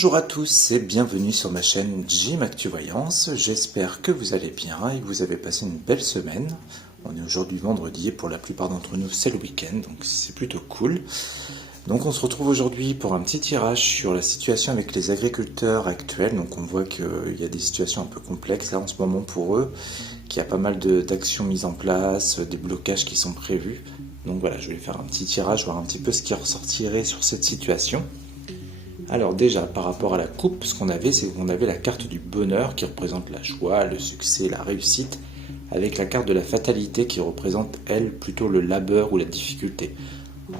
Bonjour à tous et bienvenue sur ma chaîne Jim Actu Voyance. J'espère que vous allez bien et que vous avez passé une belle semaine. On est aujourd'hui vendredi et pour la plupart d'entre nous c'est le week-end, donc c'est plutôt cool. Donc on se retrouve aujourd'hui pour un petit tirage sur la situation avec les agriculteurs actuels. Donc on voit qu'il y a des situations un peu complexes là en ce moment pour eux, qu'il y a pas mal d'actions mises en place, des blocages qui sont prévus. Donc voilà, je vais faire un petit tirage, voir un petit peu ce qui ressortirait sur cette situation. Alors déjà, par rapport à la coupe, ce qu'on avait, c'est qu'on avait la carte du bonheur qui représente la joie, le succès, la réussite, avec la carte de la fatalité qui représente, elle, plutôt le labeur ou la difficulté.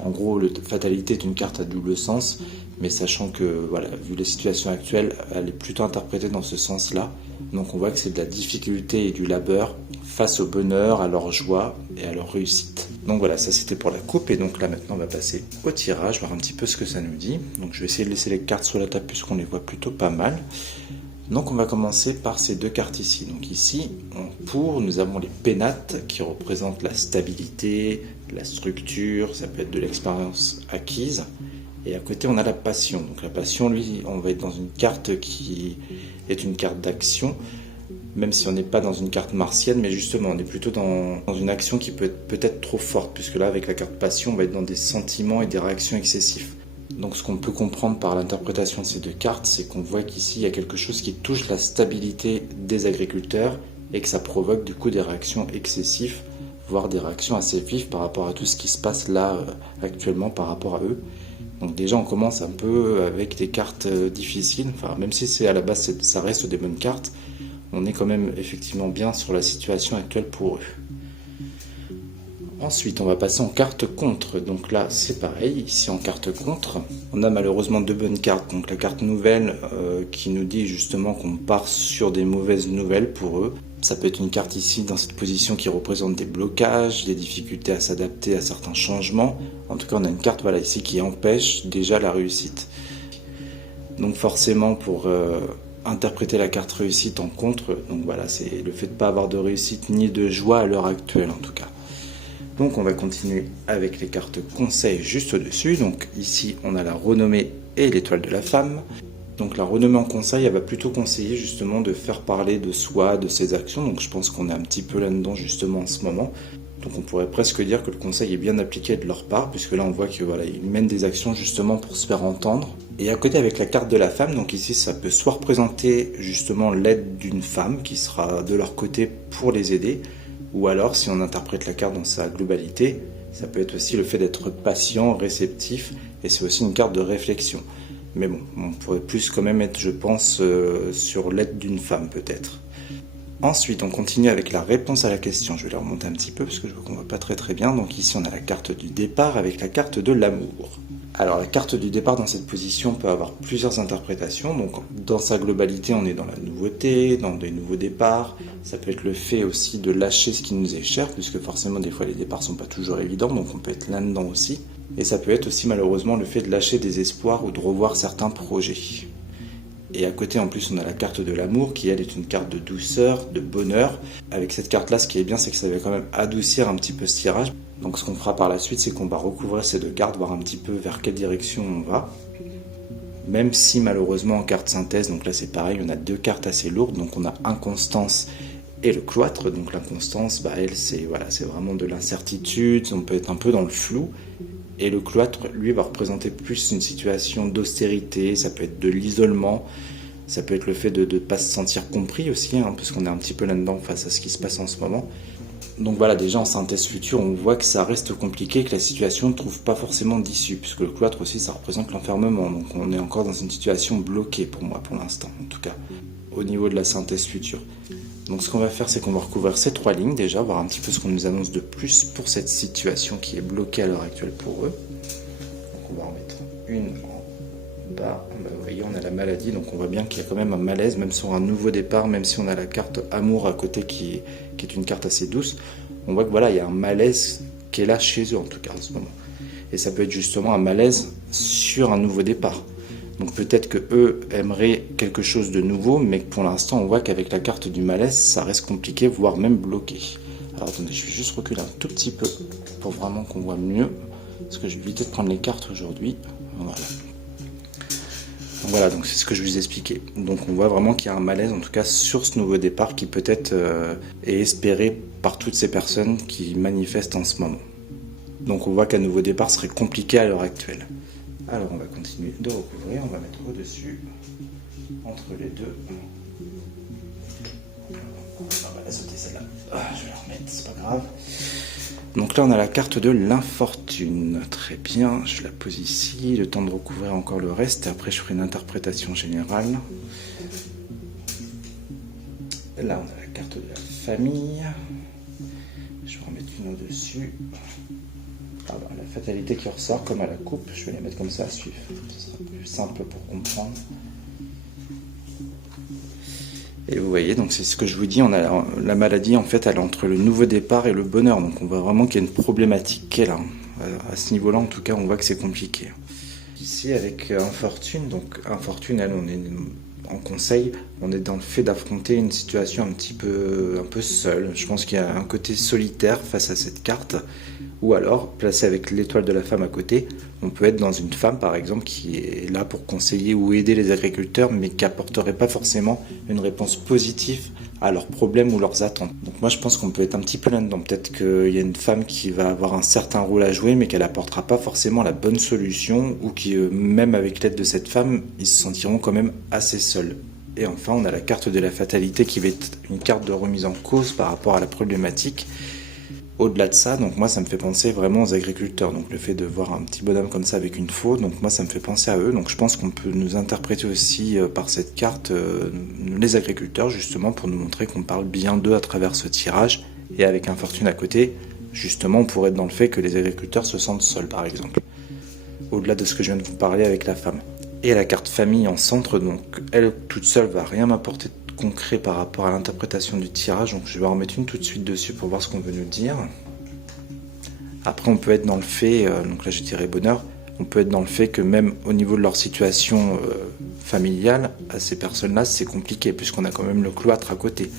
En gros, la fatalité est une carte à double sens, mais sachant que, voilà, vu la situation actuelle, elle est plutôt interprétée dans ce sens-là. Donc on voit que c'est de la difficulté et du labeur face au bonheur, à leur joie et à leur réussite. Donc voilà, ça c'était pour la coupe, et donc là maintenant on va passer au tirage, voir un petit peu ce que ça nous dit. Donc je vais essayer de laisser les cartes sur la table puisqu'on les voit plutôt pas mal. Donc on va commencer par ces deux cartes ici. Donc ici, pour, nous avons les pénates qui représentent la stabilité, la structure, ça peut être de l'expérience acquise. Et à côté on a la passion. Donc la passion, lui, on va être dans une carte qui est une carte d'action, même si on n'est pas dans une carte martienne, mais justement on est plutôt dans une action qui peut être peut-être trop forte, puisque là avec la carte passion on va être dans des sentiments et des réactions excessifs. Donc ce qu'on peut comprendre par l'interprétation de ces deux cartes, c'est qu'on voit qu'ici il y a quelque chose qui touche la stabilité des agriculteurs et que ça provoque du coup des réactions excessives, voire des réactions assez vives par rapport à tout ce qui se passe là actuellement par rapport à eux. Donc déjà on commence un peu avec des cartes difficiles, enfin même si c'est à la base ça reste des bonnes cartes, on est quand même effectivement bien sur la situation actuelle pour eux. Ensuite, on va passer en carte contre. Donc là, c'est pareil. Ici, en carte contre, on a malheureusement deux bonnes cartes. Donc la carte nouvelle qui nous dit justement qu'on part sur des mauvaises nouvelles pour eux. Ça peut être une carte ici dans cette position qui représente des blocages, des difficultés à s'adapter à certains changements. En tout cas, on a une carte voilà, ici qui empêche déjà la réussite. Donc forcément, pour interpréter la carte réussite en contre, donc voilà, c'est le fait de ne pas avoir de réussite ni de joie à l'heure actuelle en tout cas. Donc on va continuer avec les cartes conseils juste au-dessus. Donc ici on a la renommée et l'étoile de la femme. Donc la renommée en conseil, elle va plutôt conseiller justement de faire parler de soi, de ses actions. Donc je pense qu'on est un petit peu là-dedans justement en ce moment. Donc on pourrait presque dire que le conseil est bien appliqué de leur part, puisque là on voit que voilà, ils mènent des actions justement pour se faire entendre. Et à côté avec la carte de la femme, donc ici ça peut soit représenter justement l'aide d'une femme qui sera de leur côté pour les aider, ou alors si on interprète la carte dans sa globalité, ça peut être aussi le fait d'être patient, réceptif, et c'est aussi une carte de réflexion. Mais bon, on pourrait plus quand même être, je pense, sur l'aide d'une femme peut-être. Ensuite, on continue avec la réponse à la question. Je vais la remonter un petit peu parce que je vois qu'on ne voit pas très bien. Donc ici, on a la carte du départ avec la carte de l'amour. Alors la carte du départ dans cette position peut avoir plusieurs interprétations. Donc dans sa globalité, on est dans la nouveauté, dans des nouveaux départs. Ça peut être le fait aussi de lâcher ce qui nous est cher, puisque forcément des fois les départs ne sont pas toujours évidents, donc on peut être là-dedans aussi. Et ça peut être aussi malheureusement le fait de lâcher des espoirs ou de revoir certains projets. Et à côté, en plus, on a la carte de l'amour qui, elle, est une carte de douceur, de bonheur. Avec cette carte-là, ce qui est bien, c'est que ça va quand même adoucir un petit peu ce tirage. Donc ce qu'on fera par la suite, c'est qu'on va recouvrir ces deux cartes, voir un petit peu vers quelle direction on va. Même si malheureusement en carte synthèse, donc là c'est pareil, on a deux cartes assez lourdes. Donc on a inconstance et le cloître. Donc l'inconstance, elle, c'est vraiment de l'incertitude, on peut être un peu dans le flou. Et le cloître, lui, va représenter plus une situation d'austérité, ça peut être de l'isolement, ça peut être le fait de ne pas se sentir compris aussi, parce qu'on est un petit peu là-dedans face à ce qui se passe en ce moment. Donc voilà, déjà en synthèse future, on voit que ça reste compliqué, que la situation ne trouve pas forcément d'issue, puisque le cloître aussi, ça représente l'enfermement, donc on est encore dans une situation bloquée pour moi, pour l'instant, en tout cas, au niveau de la synthèse future. Donc ce qu'on va faire, c'est qu'on va recouvrir ces trois lignes déjà, voir un petit peu ce qu'on nous annonce de plus pour cette situation qui est bloquée à l'heure actuelle pour eux. Donc on va en mettre une en bas. Vous voyez, on a la maladie, donc on voit bien qu'il y a quand même un malaise, même sur un nouveau départ, même si on a la carte amour à côté qui est une carte assez douce. On voit que voilà, il y a un malaise qui est là chez eux en tout cas en ce moment. Et ça peut être justement un malaise sur un nouveau départ. Donc peut-être que eux aimeraient quelque chose de nouveau, mais que pour l'instant on voit qu'avec la carte du malaise, ça reste compliqué, voire même bloqué. Alors attendez, je vais juste reculer un tout petit peu pour vraiment qu'on voit mieux, parce que je vais éviter de prendre les cartes aujourd'hui. Voilà. Voilà, donc c'est ce que je vous expliquais. Donc on voit vraiment qu'il y a un malaise, en tout cas sur ce nouveau départ, qui peut-être est espéré par toutes ces personnes qui manifestent en ce moment. Donc on voit qu'un nouveau départ serait compliqué à l'heure actuelle. Alors on va continuer de recouvrir, on va mettre au-dessus, entre les deux. On va la sauter celle-là. Je vais la remettre, c'est pas grave. Donc là on a la carte de l'infortune. Très bien, je la pose ici, le temps de recouvrir encore le reste, et après je ferai une interprétation générale. Là on a la carte de la famille. Je vais en mettre une au-dessus. Alors, la fatalité qui ressort comme à la coupe, je vais les mettre comme ça à suivre. Ce sera plus simple pour comprendre. Et vous voyez, donc c'est ce que je vous dis, on a la maladie en fait, elle est entre le nouveau départ et le bonheur. Donc on voit vraiment qu'il y a une problématique qui est là. À ce niveau-là, en tout cas, on voit que c'est compliqué. Ici, avec Infortune, donc Infortune, elle, on est en conseil, on est dans le fait d'affronter une situation un peu seule. Je pense qu'il y a un côté solitaire face à cette carte. Ou alors, placé avec l'étoile de la femme à côté, on peut être dans une femme, par exemple, qui est là pour conseiller ou aider les agriculteurs, mais qui n'apporterait pas forcément une réponse positive à leurs problèmes ou leurs attentes. Donc moi, je pense qu'on peut être un petit peu là-dedans. Peut-être qu'il y a une femme qui va avoir un certain rôle à jouer, mais qu'elle n'apportera pas forcément la bonne solution, ou qui, même avec l'aide de cette femme, ils se sentiront quand même assez seuls. Et enfin, on a la carte de la fatalité qui va être une carte de remise en cause par rapport à la problématique. Au-delà de ça, donc moi ça me fait penser vraiment aux agriculteurs, donc le fait de voir un petit bonhomme comme ça avec une faux, donc moi ça me fait penser à eux, donc je pense qu'on peut nous interpréter aussi par cette carte les agriculteurs justement pour nous montrer qu'on parle bien d'eux à travers ce tirage, et avec Infortune à côté, justement on pourrait être dans le fait que les agriculteurs se sentent seuls par exemple, au-delà de ce que je viens de vous parler avec la femme. Et la carte famille en centre, donc elle toute seule va rien m'apporter concret par rapport à l'interprétation du tirage, donc je vais en remettre une tout de suite dessus pour voir ce qu'on veut nous dire. Après on peut être dans le fait, donc là je dirais bonheur, on peut être dans le fait que même au niveau de leur situation familiale, à ces personnes-là c'est compliqué puisqu'on a quand même le cloître à côté.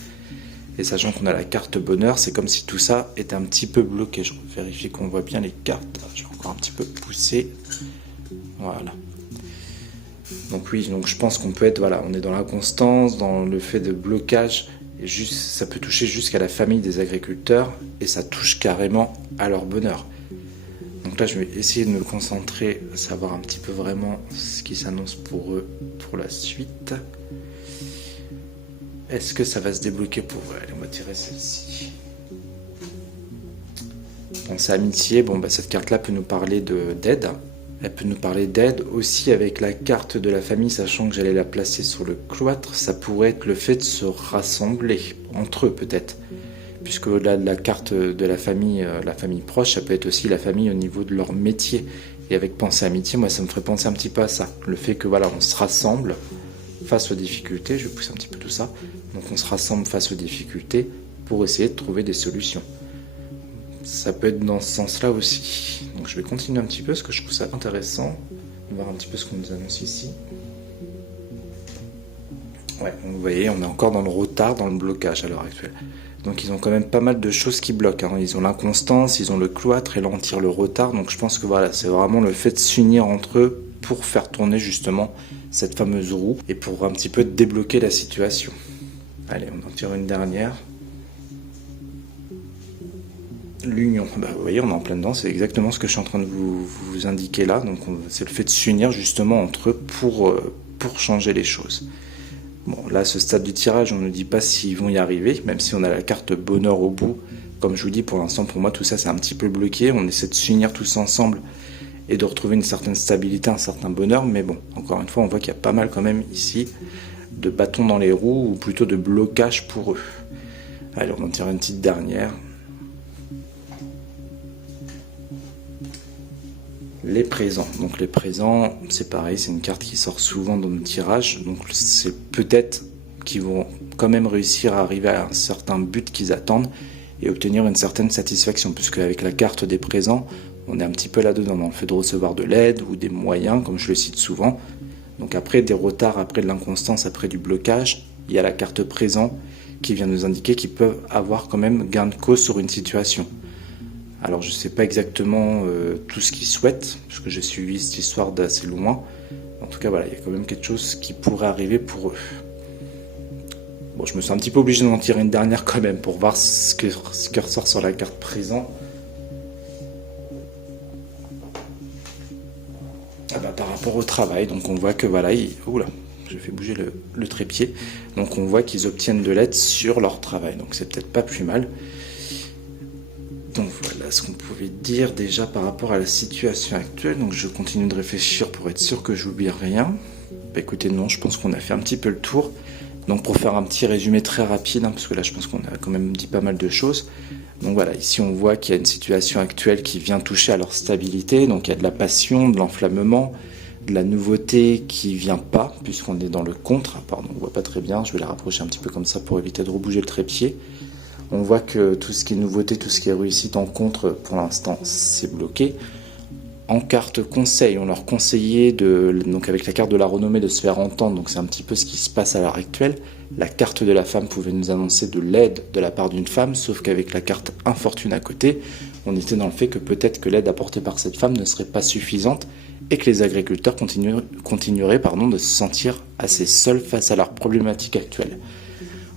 Et sachant qu'on a la carte bonheur, c'est comme si tout ça était un petit peu bloqué. Je vérifie qu'on voit bien les cartes, je vais encore un petit peu pousser, voilà. Donc oui, donc je pense qu'on peut être, voilà, on est dans l'inconstance, dans le fait de blocage, et juste, ça peut toucher jusqu'à la famille des agriculteurs, et ça touche carrément à leur bonheur. Donc là, je vais essayer de me concentrer, savoir un petit peu vraiment ce qui s'annonce pour eux pour la suite. Est-ce que ça va se débloquer pour eux? Allez, on va tirer celle-ci. Pensez à amitié, bon, bah, cette carte-là peut nous parler d'aide. Elle peut nous parler d'aide aussi avec la carte de la famille, sachant que j'allais la placer sur le cloître. Ça pourrait être le fait de se rassembler entre eux peut-être. Puisque au-delà de la carte de la famille proche, ça peut être aussi la famille au niveau de leur métier. Et avec Pensée Amitié, moi ça me ferait penser un petit peu à ça. Le fait que voilà, on se rassemble face aux difficultés, je vais pousser un petit peu tout ça. Donc on se rassemble face aux difficultés pour essayer de trouver des solutions. Ça peut être dans ce sens-là aussi. Donc je vais continuer un petit peu parce que je trouve ça intéressant. On va voir un petit peu ce qu'on nous annonce ici. Ouais, vous voyez, on est encore dans le retard, dans le blocage à l'heure actuelle. Donc ils ont quand même pas mal de choses qui bloquent, hein. Ils ont l'inconstance, ils ont le cloître et là on tire le retard. Donc je pense que voilà, c'est vraiment le fait de s'unir entre eux pour faire tourner justement cette fameuse roue et pour un petit peu débloquer la situation. Allez, on en tire une dernière. L'union, bah, vous voyez, on est en plein dedans, c'est exactement ce que je suis en train de vous indiquer là. Donc c'est le fait de s'unir justement entre eux pour changer les choses. Bon, là, à ce stade du tirage, on ne dit pas s'ils vont y arriver, même si on a la carte bonheur au bout. Comme je vous dis, pour l'instant, pour moi, tout ça, c'est un petit peu bloqué. On essaie de s'unir tous ensemble et de retrouver une certaine stabilité, un certain bonheur. Mais bon, encore une fois, on voit qu'il y a pas mal quand même ici de bâtons dans les roues, ou plutôt de blocage pour eux. Allez, on en tire une petite dernière. Les présents. Donc les présents, c'est pareil, c'est une carte qui sort souvent dans nos tirages. Donc c'est peut-être qu'ils vont quand même réussir à arriver à un certain but qu'ils attendent et obtenir une certaine satisfaction. Puisque avec la carte des présents, on est un petit peu là-dedans dans le fait de recevoir de l'aide ou des moyens, comme je le cite souvent. Donc après des retards, après de l'inconstance, après du blocage, il y a la carte présent qui vient nous indiquer qu'ils peuvent avoir quand même gain de cause sur une situation. Alors je ne sais pas exactement tout ce qu'ils souhaitent, parce que j'ai suivi cette histoire d'assez loin. Donc tout cas, voilà, il y a quand même quelque chose qui pourrait arriver pour eux. Bon, je me sens un petit peu obligé d'en tirer une dernière quand même pour voir ce que ressort sur la carte présent. Ah bah, par rapport au travail, donc on voit que voilà, oula, je fais bouger le trépied. Donc on voit qu'ils obtiennent de l'aide sur leur travail, donc c'est peut-être pas plus mal. Donc voilà ce qu'on pouvait dire déjà par rapport à la situation actuelle. Donc je continue de réfléchir pour être sûr que j'oublie rien. Bah écoutez, non, je pense qu'on a fait un petit peu le tour. Donc pour faire un petit résumé très rapide, parce que là je pense qu'on a quand même dit pas mal de choses. Donc voilà, ici on voit qu'il y a une situation actuelle qui vient toucher à leur stabilité. Donc il y a de la passion, de l'enflammement, de la nouveauté qui vient pas, puisqu'on est dans le contre. Pardon, on voit pas très bien, je vais les rapprocher un petit peu comme ça pour éviter de rebouger le trépied. On voit que tout ce qui est nouveauté, tout ce qui est réussite en contre, pour l'instant, c'est bloqué. En carte conseil, on leur conseillait, donc avec la carte de la renommée, de se faire entendre. Donc c'est un petit peu ce qui se passe à l'heure actuelle. La carte de la femme pouvait nous annoncer de l'aide de la part d'une femme, sauf qu'avec la carte infortune à côté, on était dans le fait que peut-être que l'aide apportée par cette femme ne serait pas suffisante et que les agriculteurs continueraient de se sentir assez seuls face à leurs problématiques actuelles.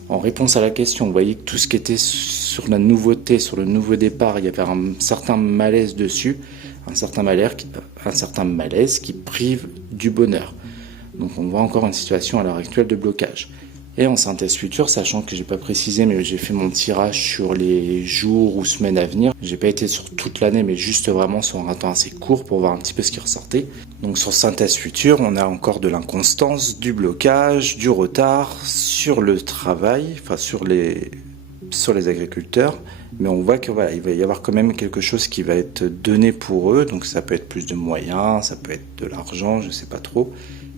En réponse à la question, vous voyez que tout ce qui était sur la nouveauté, sur le nouveau départ, il y avait un certain malaise dessus, un certain malaise qui prive du bonheur. Donc on voit encore une situation à l'heure actuelle de blocage. Et en synthèse future, sachant que j'ai pas précisé, mais j'ai fait mon tirage sur les jours ou semaines à venir. J'ai pas été sur toute l'année, mais juste vraiment sur un temps assez court pour voir un petit peu ce qui ressortait. Donc sur synthèse future, on a encore de l'inconstance, du blocage, du retard sur le travail, enfin sur les agriculteurs. Mais on voit que voilà, il va y avoir quand même quelque chose qui va être donné pour eux. Donc ça peut être plus de moyens, ça peut être de l'argent, je sais pas trop.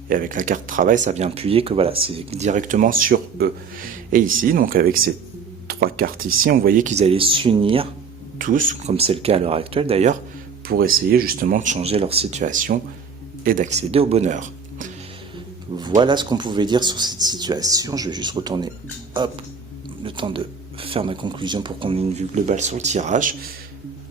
Et avec la carte travail, ça vient appuyer que voilà, c'est directement sur eux. Et ici, donc avec ces 3 cartes ici, on voyait qu'ils allaient s'unir tous, comme c'est le cas à l'heure actuelle d'ailleurs, pour essayer justement de changer leur situation et d'accéder au bonheur. Voilà ce qu'on pouvait dire sur cette situation. Je vais juste retourner, le temps de faire ma conclusion pour qu'on ait une vue globale sur le tirage.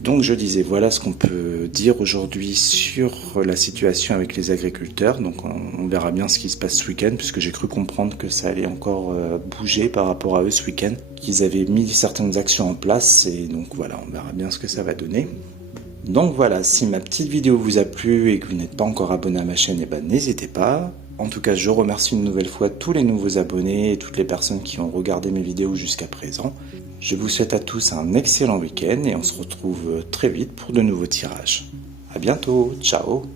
Donc je disais, voilà ce qu'on peut dire aujourd'hui sur la situation avec les agriculteurs. Donc on verra bien ce qui se passe ce week-end, puisque j'ai cru comprendre que ça allait encore bouger par rapport à eux ce week-end, qu'ils avaient mis certaines actions en place, et donc voilà, on verra bien ce que ça va donner. Donc voilà, si ma petite vidéo vous a plu et que vous n'êtes pas encore abonné à ma chaîne, n'hésitez pas. En tout cas, je remercie une nouvelle fois tous les nouveaux abonnés et toutes les personnes qui ont regardé mes vidéos jusqu'à présent. Je vous souhaite à tous un excellent week-end et on se retrouve très vite pour de nouveaux tirages. À bientôt, ciao!